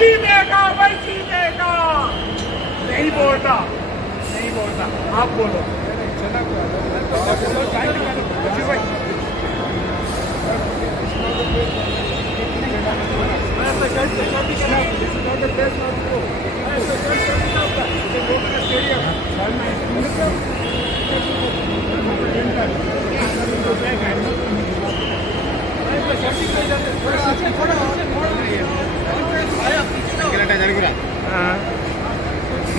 जीतेगा भाई जीतेगा। नहीं बोलता आप बोलो।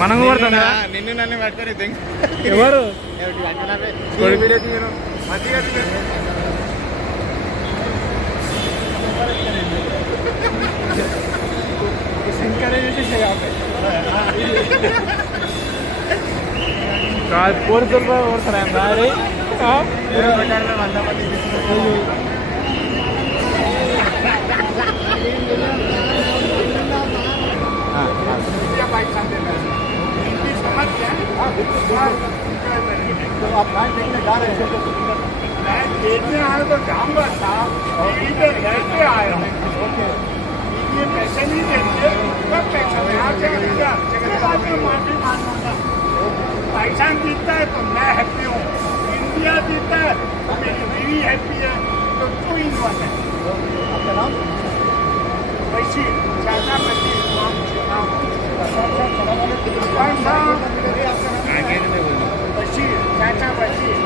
మనం పడుతుందా నిన్ను నన్ను పట్టుకొని ఎవరు పోలీసులు ఓడతారా मैं देखने आया तो जाऊंगा साहब, इधर घर पे आया हूँ। ये पैसे नहीं देंगे, कब पैसा यहाँ से माफी मांगूंगा। पाकिस्तान जीतता है तो मैं हैप्पी हूँ, इंडिया जीतता है तो मेरी बीवी हैप्पी है, तो टू इन वन है। आपका नाम? वैसी चाचा बची बशीर चाचा बशीर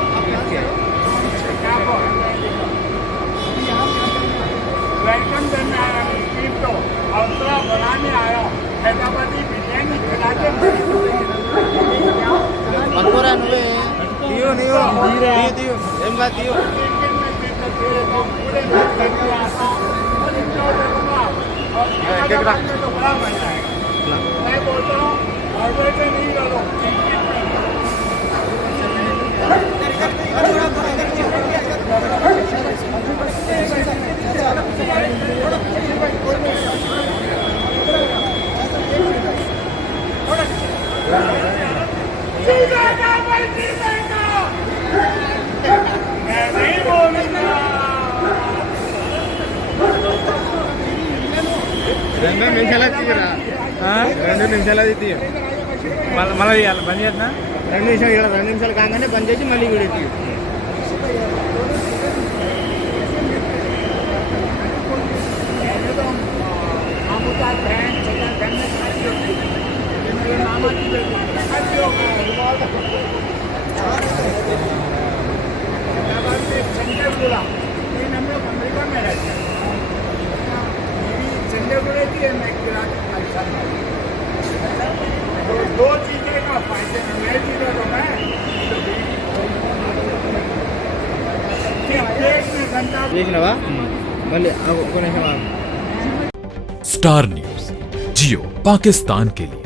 वेलकम करने आया हूँ टीम को, हौसला बनाने आया हूँ। हैदराबादी बिरयानी खिला के तो बड़ा मजा है। मैं बोलता हूँ ऑर्डर से नहीं लड़ो। मैं नहीं बोलूँगा। రెండు నిమిషాలు అది తీయ మళ్ళీ బంద్ చేస్తున్నా 2 నిమిషాలు కాగానే బంద్ చేసి మళ్ళీ వీడియో తీయ अमेरिका में रहते हैं, रहती है, मैं किरा के पैसा तो दो चीजें का फायदे में मैं जीता तो मैं చేసినవా మళ్ళీ ఒక నిమిషం स्टार न्यूज जियो पाकिस्तान के लिए।